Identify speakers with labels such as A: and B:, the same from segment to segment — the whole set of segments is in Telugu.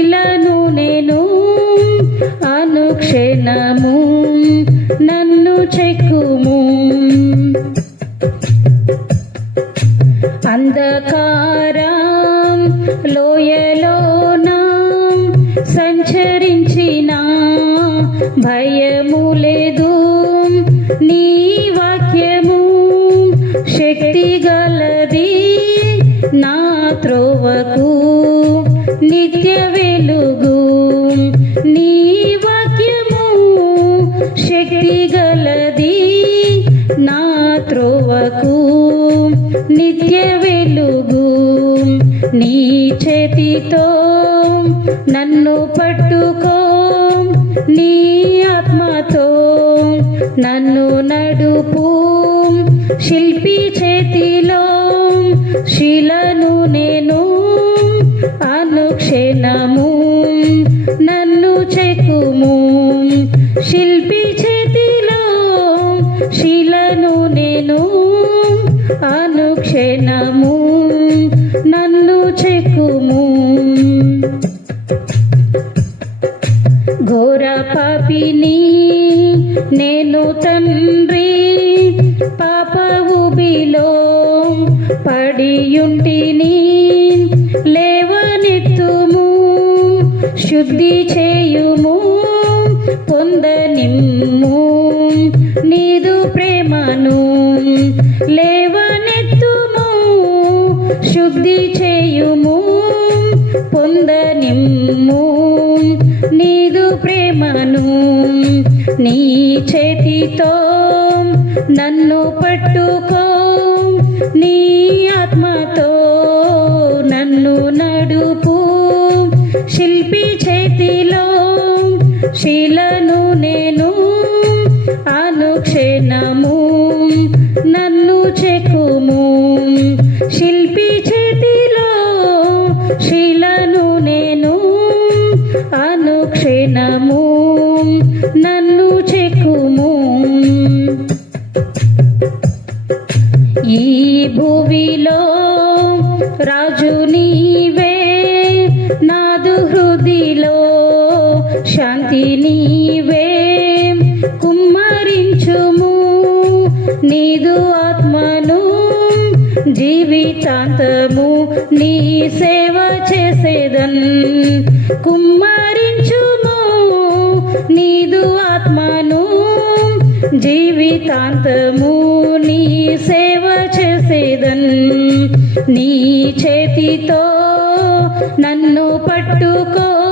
A: నీలను నేను అనుక్షణము నన్ను చెక్కుము. అంధకారం లోయలోన సంచరించిన భయము లేదు. నీ వాక్యము శక్తి గలది నా త్రోవకు. నిత్య వెలుగు. నీ వాక్యము శక్తి గలది. నా త్రోవకు నిత్య వెలుగు. నీ చేతితో నన్ను పట్టుకో. నీ ఆత్మతో నన్ను నడుపు. శిల్పి చేతిలో శిలను నేను ఆ క్షణము నన్ను చెక్కుము. శిల్పి చేతిలో శిలను నేను అనుక్షణము నన్ను చెక్కుము. ఘోర పాపిని నేను తండ్రి పాప ఊబిలో పడియుంటి శుద్ధి చేయుము పొందనిమ్ము. నీదు ప్రేమను లేవనెత్తుము శుద్ధి చేయుము పొందనిమ్ము. నీదు ప్రేమను నీ చేతితో నన్ను పట్టుకో. నీ ఆత్మతో నన్ను నడుపు. శిల్పి శీలను నేను అనుక్షణము నన్ను చెక్కుము శిల్పి చేతిలో శీలను నేను అనుక్షణము నన్ను చెక్కుము ఈ భూమిలో రాజు శాంతి నీవే కుమ్మరించుము. నీదు ఆత్మను జీవితాంతము. నీ సేవ చేసేదన్ కుమ్మరించుము. నీదు ఆత్మను జీవితాంతము. నీ సేవ చేసేదన్ నీ చేతితో నన్ను పట్టుకో.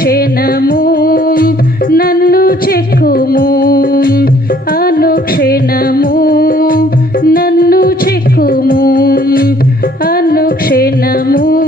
A: అనుక్షణము నన్ను చెక్కుము. అనుక్షణము నన్ను చెక్కుము. అనుక్షణము